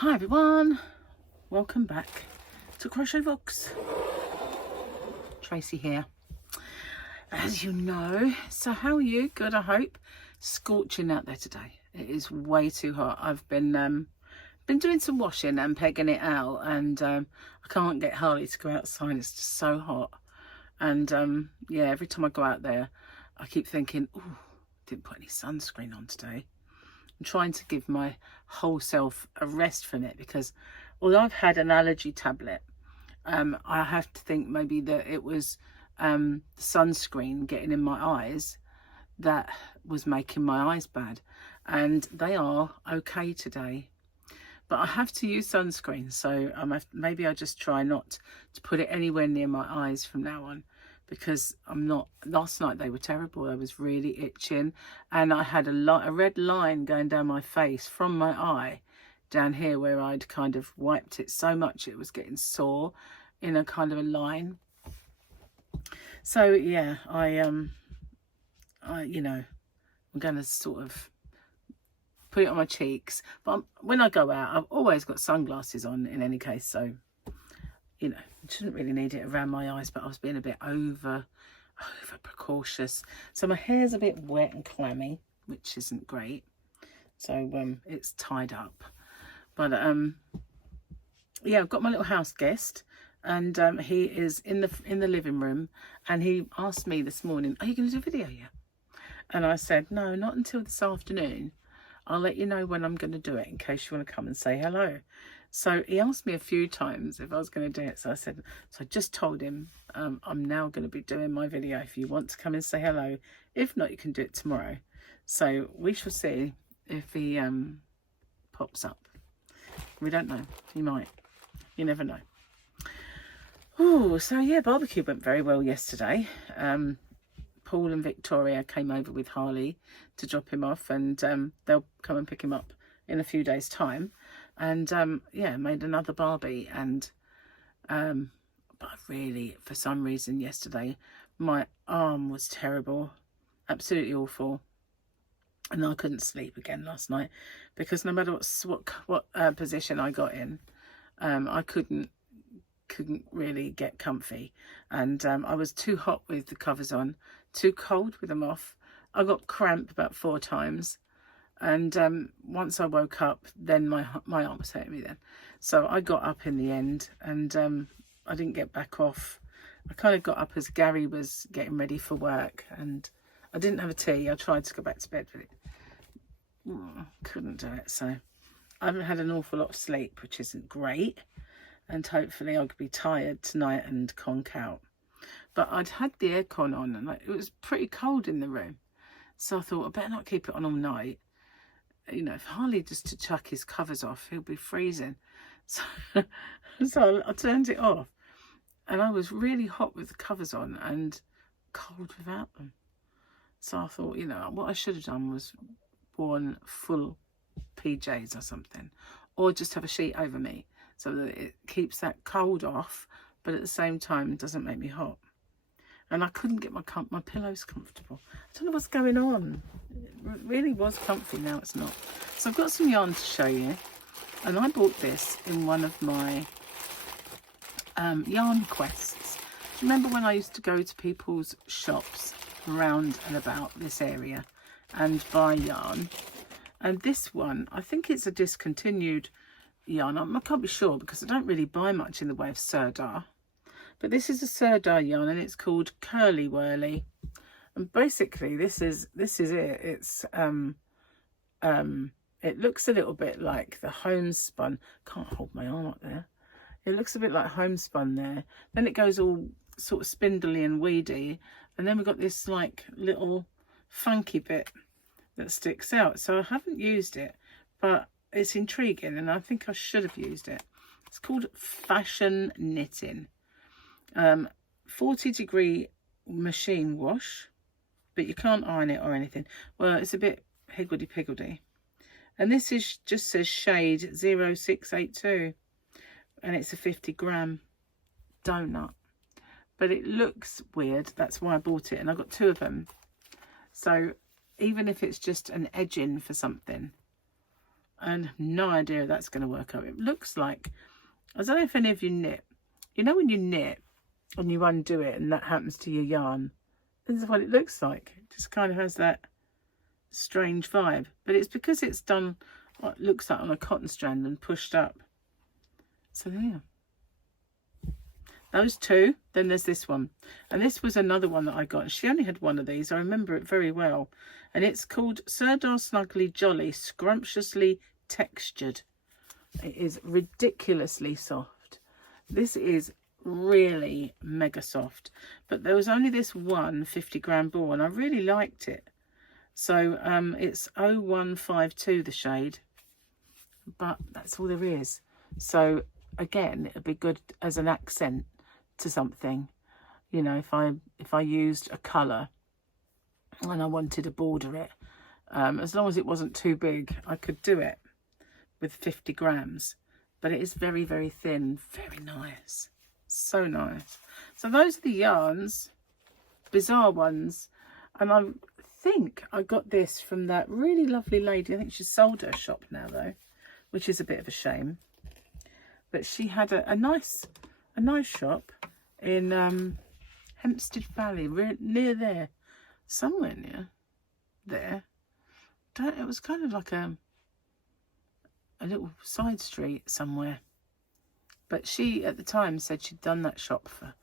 Hi everyone, welcome back to Crochet Rocks. Tracy here, as you know. So how are you? Good, I hope. Scorching out there today. It is way too hot. I've been doing some washing and pegging it out, and I can't get Harley to go outside. It's just so hot, and yeah, every time I go out there I keep thinking, oh, didn't put any sunscreen on today. I'm trying to give my whole self a rest from it, because although I've had an allergy tablet, I have to think maybe that it was the sunscreen getting in my eyes that was making my eyes bad, and they are okay today. But I have to use sunscreen, so maybe I just try not to put it anywhere near my eyes from now on, because I'm not. Last night they were terrible. I was really itching, and I had a red line going down my face from my eye down here, where I'd kind of wiped it so much it was getting sore in a kind of a line. So yeah, I'm gonna sort of put it on my cheeks, but when I go out I've always got sunglasses on in any case, so you know, I shouldn't really need it around my eyes, but I was being a bit over precautious. So my hair's a bit wet and clammy, which isn't great. So it's tied up. But yeah, I've got my little house guest, and he is in the living room, and he asked me this morning, are you going to do a video yet? And I said, no, not until this afternoon. I'll let you know when I'm going to do it, in case you want to come and say hello. So he asked me a few times if I was going to do it. So I just told him, I'm now going to be doing my video. If you want to come and say hello, if not, you can do it tomorrow. So we shall see if he pops up. We don't know. He might. You never know. Oh, so yeah, barbecue went very well yesterday. Paul and Victoria came over with Harley to drop him off, and they'll come and pick him up in a few days' time. And yeah, made another barbie. And but really, for some reason yesterday, my arm was terrible, absolutely awful, and I couldn't sleep again last night, because no matter what position I got in, I couldn't really get comfy, and I was too hot with the covers on, too cold with them off. I got cramp about 4 times, and once I woke up, then my arm was hurting me then. So I got up in the end, and I didn't get back off. I kind of got up as Gary was getting ready for work, and I didn't have a tea. I tried to go back to bed, but couldn't do it. So I haven't had an awful lot of sleep, which isn't great, and hopefully I'll be tired tonight and conk out. But I'd had the aircon on, and it was pretty cold in the room, so I thought I better not keep it on all night. You know, if Harley just to chuck his covers off, he'll be freezing. So I turned it off, and I was really hot with the covers on and cold without them. So I thought, you know, what I should have done was worn full PJs or something, or just have a sheet over me, so that it keeps that cold off, but at the same time it doesn't make me hot. And I couldn't get my pillows comfortable. I don't know what's going on. It really was comfy, now it's not. So I've got some yarn to show you, and I bought this in one of my yarn quests. Do you remember when I used to go to people's shops around and about this area and buy yarn? And this one, I think it's a discontinued yarn. I can't be sure, because I don't really buy much in the way of Sirdar. But this is a Sirdar yarn, and it's called Curly Whirly. And basically this is it. It's it looks a little bit like the homespun. Can't hold my arm up there. It looks a bit like homespun there. Then it goes all sort of spindly and weedy, and then we've got this like little funky bit that sticks out. So I haven't used it, but it's intriguing, and I think I should have used it. It's called Fashion Knitting. 40-degree machine wash, but you can't iron it or anything. Well, it's a bit higgledy-piggledy. And this is just says shade 0682, and it's a 50-gram donut. But it looks weird, that's why I bought it, and I got 2 of them. So even if it's just an edging for something, and no idea if that's going to work out. It looks like, I don't know if any of you knit. You know when you knit and you undo it and that happens to your yarn? This is what it looks like. It just kind of has that strange vibe. But it's because it's done what looks like on a cotton strand and pushed up. So there. Those two. Then there's this one. And this was another one that I got. She only had one of these. I remember it very well. And it's called Sirdar Snuggly Jolly, Scrumptiously Textured. It is ridiculously soft. This is really mega soft. But there was only this one 50-gram ball, and I really liked it. So it's 0152, the shade. But that's all there is. So again, it'd be good as an accent to something. You know, if I used a colour and I wanted to border it, as long as it wasn't too big, I could do it with 50 grams. But it is very, very thin. Very nice. So nice. So those are the yarns. Bizarre ones. And I think I got this from that really lovely lady. I think she's sold her shop now, though, which is a bit of a shame. But she had a nice shop in Hempstead Valley, near there. Somewhere near there. It was kind of like a little side street somewhere. But she, at the time, said she'd done that shop for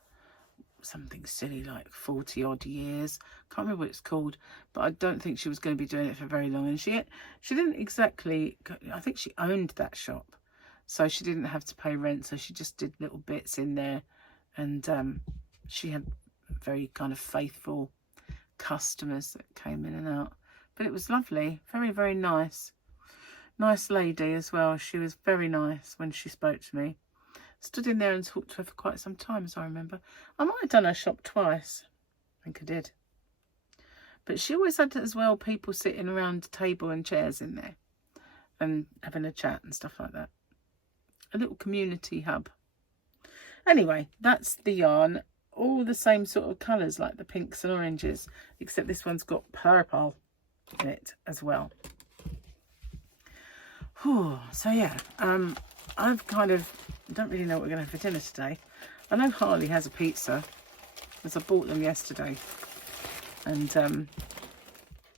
something silly like 40 odd years. Can't remember what it's called, but I don't think she was going to be doing it for very long. And she didn't exactly, I think she owned that shop, so she didn't have to pay rent, so she just did little bits in there. And she had very kind of faithful customers that came in and out. But it was lovely. Very, very nice. Nice lady as well. She was very nice when she spoke to me. Stood in there and talked to her for quite some time, as I remember. I might have done her shop twice. I think I did. But she always had as well people sitting around a table and chairs in there and having a chat and stuff like that. A little community hub. Anyway, that's the yarn. All the same sort of colours, like the pinks and oranges, except this one's got purple in it as well. Whew. So yeah, I've kind of don't really know what we're going to have for dinner today. I know Harley has a pizza, because I bought them yesterday, and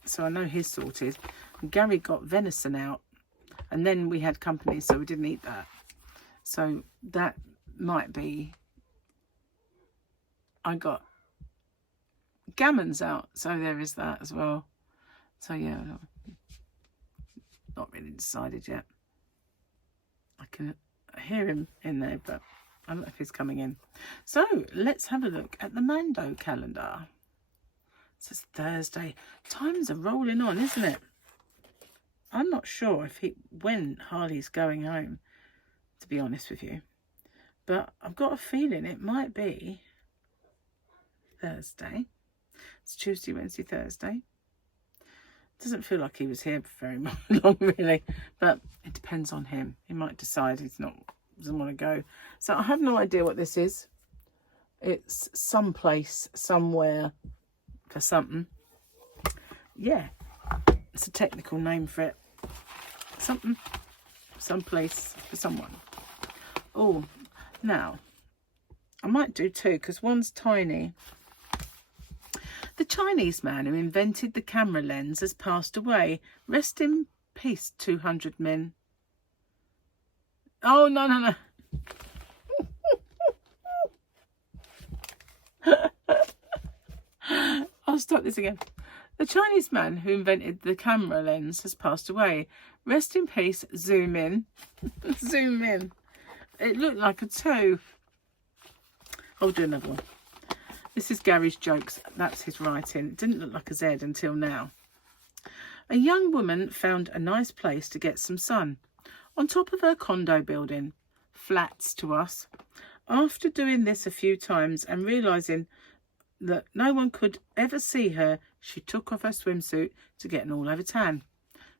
so I know he's sorted. And Gary got venison out, and then we had company, so we didn't eat that. So that might be. I got gammons out, so there is that as well. So yeah, not really decided yet. I can hear him in there, but I don't know if he's coming in. So let's have a look at the Mando calendar. It says Thursday. Times are rolling on, isn't it? I'm not sure when Harley's going home, to be honest with you. But I've got a feeling it might be Thursday. It's Tuesday, Wednesday, Thursday. Doesn't feel like he was here for very long, really, but it depends on him. He might decide doesn't want to go. So I have no idea what this is. It's someplace, somewhere for something. Yeah, it's a technical name for it. Something, someplace for someone. Oh, now I might do two because one's tiny. The Chinese man who invented the camera lens has passed away. Rest in peace, 200 men. Oh, no. I'll start this again. The Chinese man who invented the camera lens has passed away. Rest in peace, zoom in. Zoom in. It looked like a 2. I'll do another one. This is Gary's jokes. That's his writing. It didn't look like a Z until now. A young woman found a nice place to get some sun. On top of her condo building. Flats to us. After doing this a few times and realising that no one could ever see her, she took off her swimsuit to get an all-over tan.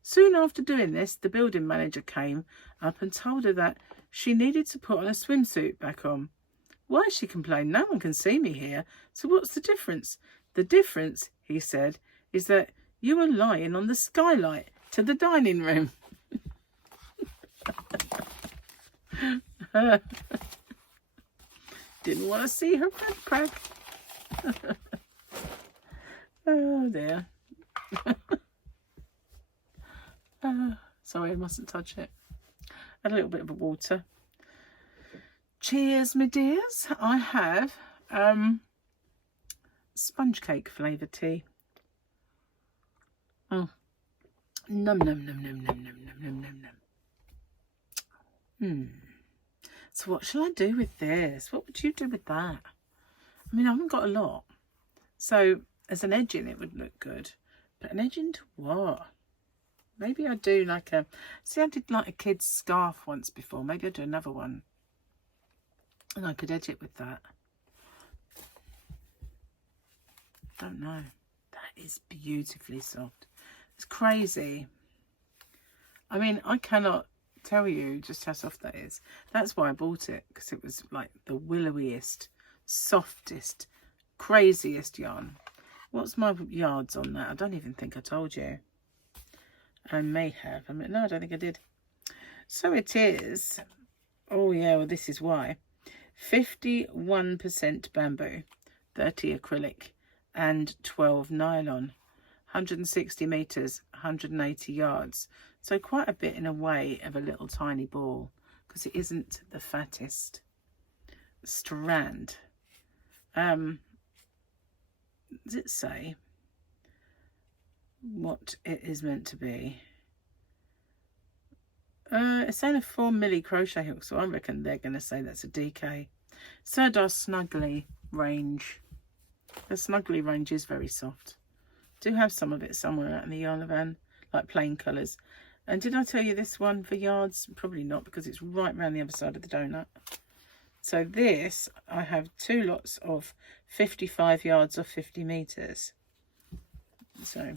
Soon after doing this, the building manager came up and told her that she needed to put on a swimsuit back on. Why, she complained, no one can see me here, so what's the difference? The difference, he said, is that you are lying on the skylight to the dining room. Didn't want to see her crack. Oh dear. Sorry, I mustn't touch it. Add a little bit of water. Cheers, my dears. I have sponge cake flavoured tea. Oh, num num num num num num num num num. So what shall I do with this? What would you do with that? I mean, I haven't got a lot. So as an edging, it would look good. But an edging to what? Maybe I'd do like a... See, I did like a kid's scarf once before. Maybe I'd do another one. And I could edge it with that. Don't know. That is beautifully soft. It's crazy. I mean, I cannot tell you just how soft that is. That's why I bought it, because it was like the willowiest, softest, craziest yarn. What's my yards on that? I don't even think I told you. I may have. I mean, no, I don't think I did. So it is. Oh yeah, well this is why. 51% bamboo, 30 acrylic, and 12 nylon. 160 meters, 180 yards. So quite a bit in a way of a little tiny ball, because it isn't the fattest strand. Does it say what it is meant to be? It's saying a 4 milli crochet hook, so I reckon they're going to say that's a DK. Sirdar Snuggly range. The Snuggly range is very soft. Do have some of it somewhere out in the yarn van, like plain colours. And did I tell you this one for yards? Probably not, because it's right around the other side of the donut. So this, I have 2 lots of 55 yards or 50 meters. So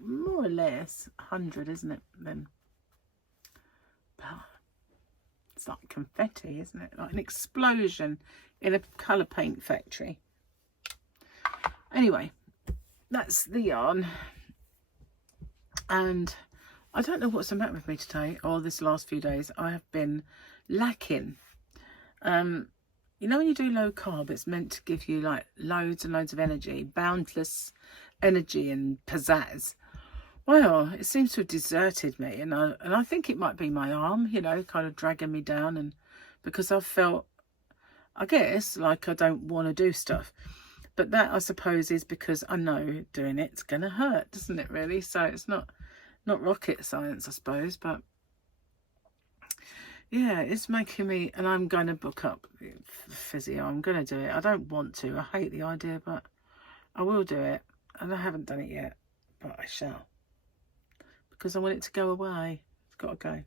more or less 100, isn't it? Then it's like confetti, isn't it? Like an explosion in a colour paint factory. Anyway, that's the yarn. And I don't know what's the matter with me today or this last few days. I have been lacking. You know when you do low carb, it's meant to give you like loads and loads of energy, boundless energy and pizzazz. Well, it seems to have deserted me, and I think it might be my arm, you know, kind of dragging me down, and because I've felt, I guess, like I don't want to do stuff. But that, I suppose, is because I know doing it's going to hurt, doesn't it, really? So it's not rocket science, I suppose, but yeah, it's making me, and I'm going to book up physio. I'm going to do it. I don't want to. I hate the idea, but I will do it. And I haven't done it yet, but I shall. Because I want it to go away. It's got to go.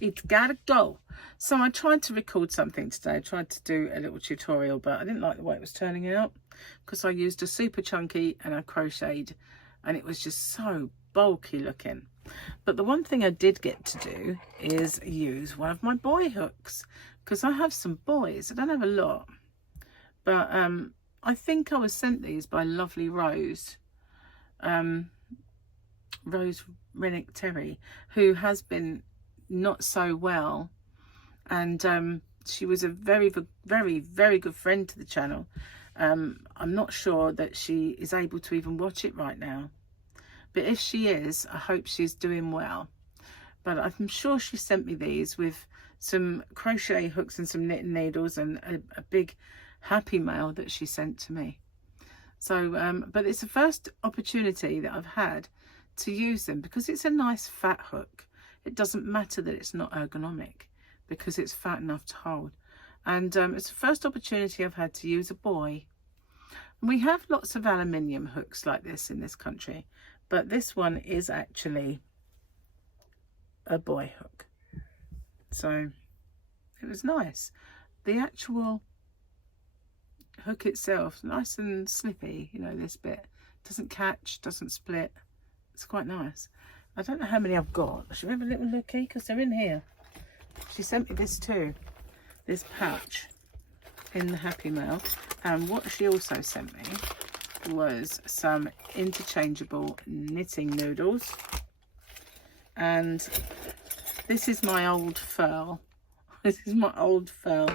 It's got to go. So I tried to record something today. I tried to do a little tutorial, but I didn't like the way it was turning out, because I used a super chunky and I crocheted, and it was just so bulky looking. But the one thing I did get to do is use one of my Boye hooks, because I have some Boyes. I don't have a lot, but I think I was sent these by lovely Rose Renick-Terry, who has been not so well, and she was a very, very good friend to the channel. I'm not sure that she is able to even watch it right now, but if she is, I hope she's doing well. But I'm sure she sent me these with some crochet hooks and some knitting needles and a big happy mail that she sent to me. So but it's the first opportunity that I've had to use them, because it's a nice fat hook. It doesn't matter that it's not ergonomic, because it's fat enough to hold. And it's the first opportunity I've had to use a Boye. And we have lots of aluminium hooks like this in this country, but this one is actually a Boye hook. So it was nice. The actual hook itself, nice and slippy, you know, this bit doesn't catch, doesn't split. It's quite nice. I don't know how many I've got. Should we have a little looky? Because they're in here. She sent me this too, this pouch in the happy mail. And what she also sent me was some interchangeable knitting noodles. And this is my old furl. This is my old furl.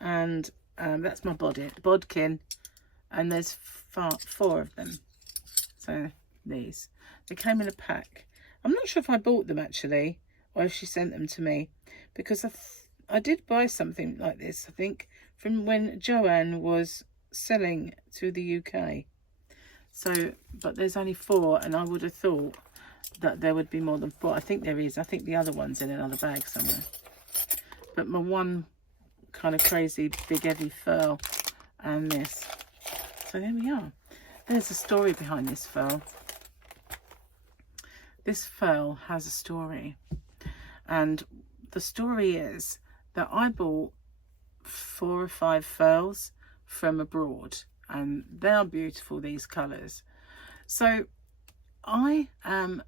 And that's my bodkin. And there's 4 of them. So these. They came in a pack. I'm not sure if I bought them actually, or if she sent them to me. Because I did buy something like this, I think, from when Joanne was selling to the UK. So, but there's only 4, and I would have thought that there would be more than 4. I think there is. I think the other one's in another bag somewhere. But my one kind of crazy big heavy furl and this. So there we are. There's a story behind this furl. This furl has a story. And the story is that I bought 4 or 5 furls from abroad. And they are beautiful, these colours. So I am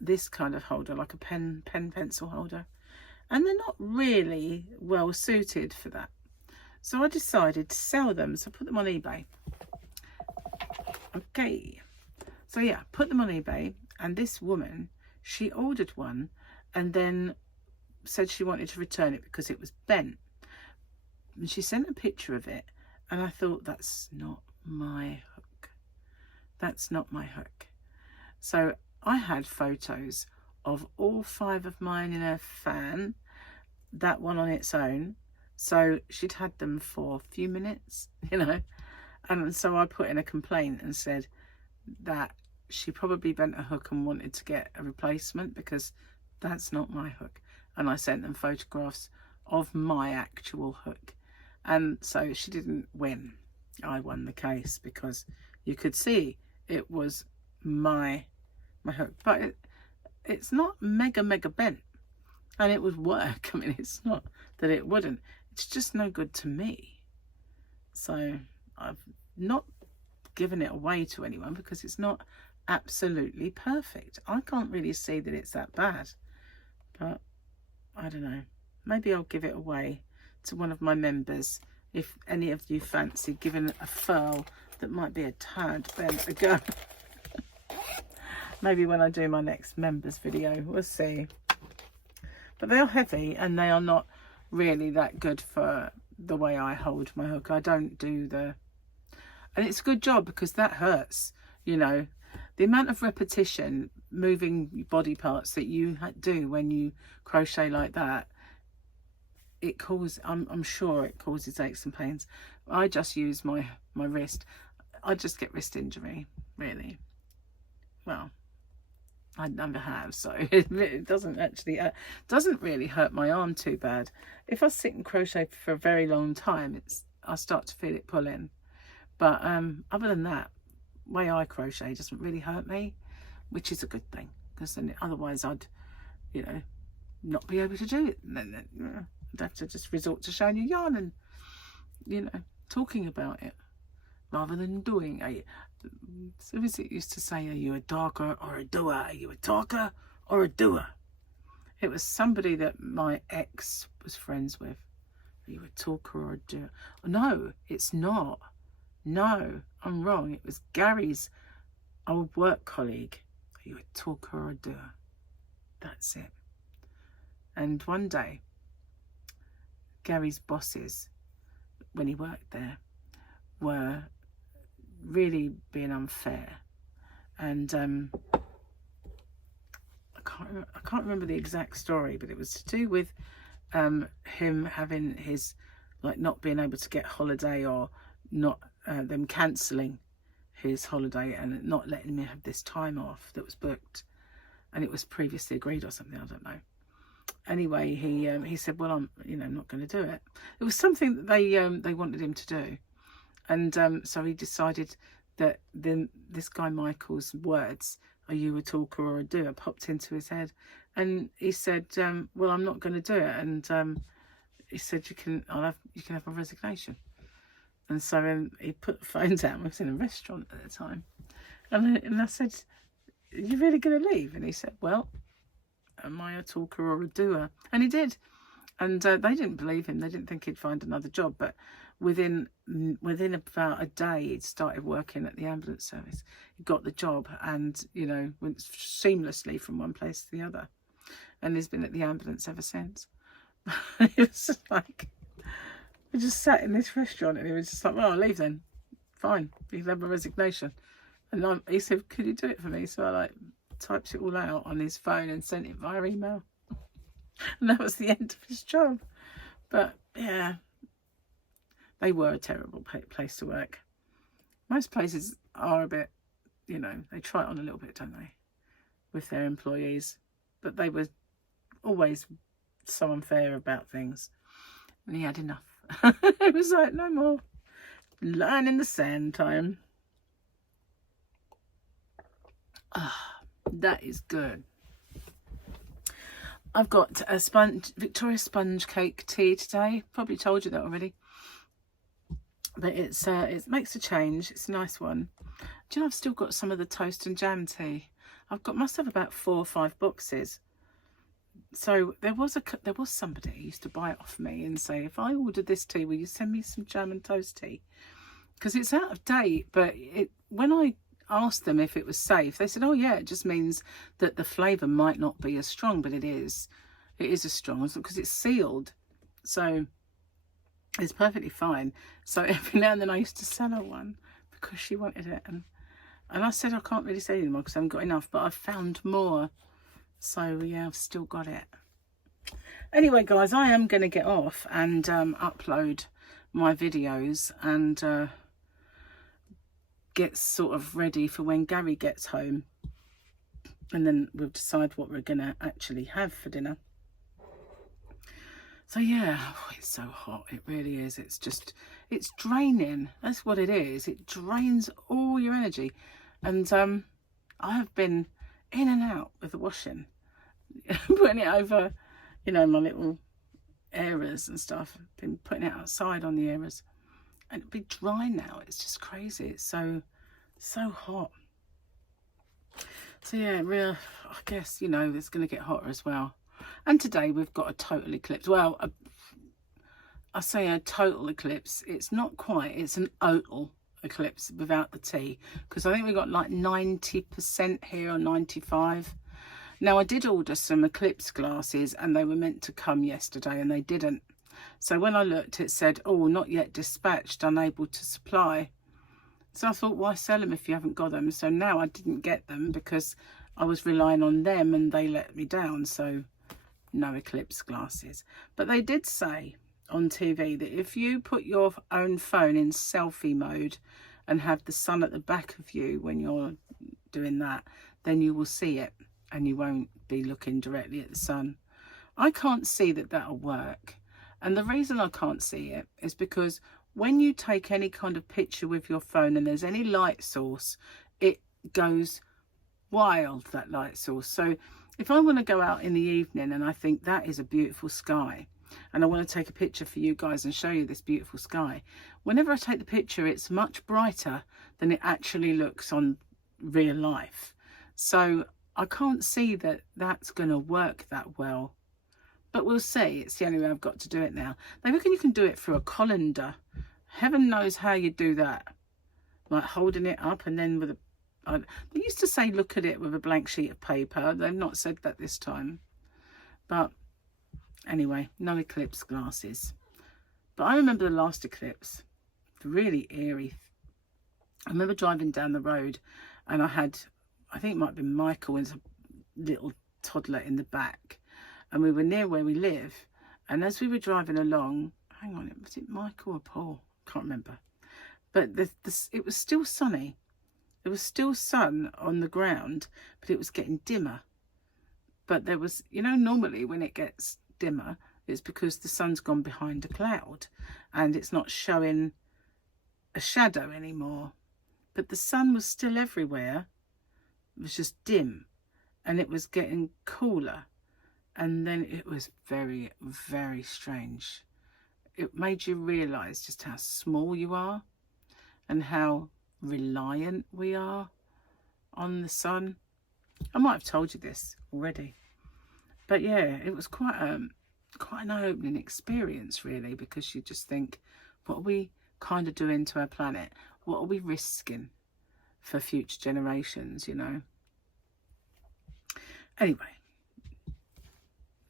this kind of holder, like a pen pencil holder, and they're not really well suited for that. So I decided to sell them. So I put them on eBay. Okay, so yeah, put them on eBay, and this woman, she ordered one and then said she wanted to return it because it was bent, and she sent a picture of it. And I thought, that's not my hook. That's not my hook. So I had photos of all 5 of mine in her fan, that one on its own. So she'd had them for a few minutes, you know. And so I put in a complaint and said that she probably bent a hook and wanted to get a replacement, because that's not my hook. And I sent them photographs of my actual hook. And so she didn't win. I won the case, because you could see it was my hook. But it's not mega bent. And it would work. I mean, it's not that it wouldn't. It's just no good to me. So I've not given it away to anyone, because it's not absolutely perfect. I can't really see that it's that bad. But I don't know. Maybe I'll give it away to one of my members, if any of you fancy giving a furl that might be a tad bent a go. Maybe when I do my next members video, we'll see. But they are heavy, and they are not really that good for the way I hold my hook. I don't do the... And it's a good job, because that hurts, you know. The amount of repetition, moving body parts that you do when you crochet like that, it causes, I'm sure it causes aches and pains. I just use my wrist. I just get wrist injury, really. Well, I never have, so it doesn't actually doesn't really hurt my arm too bad. If I sit and crochet for a very long time, I start to feel it pulling. But other than that, the way I crochet doesn't really hurt me, which is a good thing, because then otherwise I'd, you know, not be able to do it. I'd have to just resort to showing you yarn and, you know, talking about it rather than doing it. So as it used to say, are you a talker or a doer? Are you a talker or a doer? It was somebody that my ex was friends with. Are you a talker or a doer? No, it's not. No, I'm wrong. It was Gary's old work colleague. Are you a talker or a doer? That's it. And one day, Gary's bosses, when he worked there, were really being unfair. And I can't remember the exact story, but it was to do with him having his, like, not being able to get holiday, or not them cancelling his holiday and not letting me have this time off that was booked, and it was previously agreed or something, I don't know. Anyway, he said, well, I'm not going to do it. It was something that they wanted him to do, and so he decided that then this guy Michael's words, "Are you a talker or a doer?" popped into his head, and he said, well, I'm not going to do it. And he said, you can have a resignation. And so he put the phone down. I was in a restaurant at the time, and I said, are you really going to leave? And he said, well, am I a talker or a doer? And he did. And they didn't believe him. They didn't think he'd find another job. But within about a day, he'd started working at the ambulance service. He got the job, and, you know, went seamlessly from one place to the other. and he's been at the ambulance ever since. It was just like, we just sat in this restaurant and he was just like, well, I'll leave then. Fine, you can have a resignation. And he said, could you do it for me? So I like typed it all out on his phone and sent it via email. And that was the end of his job. But yeah, they were a terrible place to work. Most places are a bit, you know, they try it on a little bit, don't they, with their employees. But they were always so unfair about things. And he had enough. It was like, no more. Line in the sand time. Ah, that is good. I've got a Victoria sponge cake tea today. Probably told you that already. But it makes a change. It's a nice one. Do you know, I've still got some of the toast and jam tea. Must have about 4 or 5 boxes. So there was somebody who used to buy it off me and say, if I ordered this tea, will you send me some jam and toast tea? Because it's out of date. But when I asked them if it was safe, they said, oh yeah, it just means that the flavour might not be as strong, but it is as strong because it's sealed. So it's perfectly fine. So every now and then I used to sell her one because she wanted it. And I said, I can't really say anymore because I haven't got enough, but I've found more. So yeah, I've still got it. Anyway, guys, I am going to get off and upload my videos and get sort of ready for when Gary gets home. And then we'll decide what we're going to actually have for dinner. So yeah, it's so hot. It really is. It's draining. That's what it is. It drains all your energy. And I have been in and out with the washing, putting it over, you know, my little areas and stuff. I've been putting it outside on the areas. And it'll be dry now. It's just crazy. It's so hot. So yeah, I guess, you know, it's going to get hotter as well. And today we've got a total eclipse. Well, I say a total eclipse. It's not quite. It's an total eclipse without the T. Because I think we got like 90% here or 95%. Now, I did order some eclipse glasses and they were meant to come yesterday and they didn't. So when I looked, it said, oh, not yet dispatched, unable to supply. So I thought, why sell them if you haven't got them? So now I didn't get them because I was relying on them and they let me down. So no eclipse glasses. But they did say on TV that if you put your own phone in selfie mode and have the sun at the back of you when you're doing that, then you will see it and you won't be looking directly at the sun. I can't see that that'll work. And the reason I can't see it is because when you take any kind of picture with your phone and there's any light source, it goes wild, that light source. So if I want to go out in the evening and I think that is a beautiful sky and I want to take a picture for you guys and show you this beautiful sky, whenever I take the picture, it's much brighter than it actually looks on real life. So I can't see that that's going to work that well. But we'll see. It's the only way I've got to do it now. They reckon you can do it through a colander. Heaven knows how you do that. Like holding it up and then with a... They used to say look at it with a blank sheet of paper. They've not said that this time. But anyway, no eclipse glasses. But I remember the last eclipse. Really eerie. I remember driving down the road and I had... I think it might have been Michael and a little toddler in the back. And we were near where we live. And as we were driving along, hang on, was it Michael or Paul? Can't remember. But it was still sunny. There was still sun on the ground, but it was getting dimmer. But there was, you know, normally when it gets dimmer, it's because the sun's gone behind a cloud and it's not showing a shadow anymore. But the sun was still everywhere. It was just dim and it was getting cooler. And then it was very, very strange. It made you realise just how small you are and how reliant we are on the sun. I might have told you this already. But yeah, it was quite an eye-opening experience, really, because you just think, what are we kind of doing to our planet? What are we risking for future generations, you know? Anyway.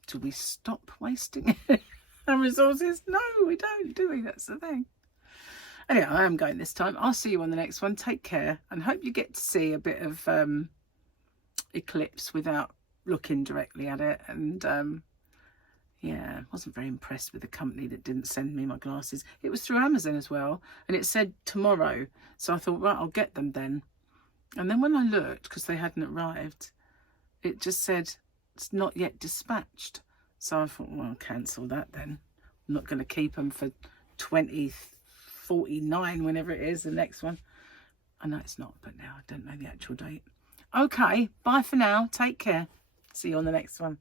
do we stop wasting our resources? No, we don't, do we? That's the thing. Anyway, I am going this time. I'll see you on the next one. Take care, and hope you get to see a bit of Eclipse without looking directly at it. And yeah, I wasn't very impressed with the company that didn't send me my glasses. It was through Amazon as well, and it said tomorrow. So I thought, right, I'll get them then. And then when I looked, because they hadn't arrived, it just said it's not yet dispatched. So I thought, well, I'll cancel that then. I'm not going to keep them for 2049, whenever it is, the next one. I know it's not, but now I don't know the actual date. Okay, bye for now. Take care. See you on the next one.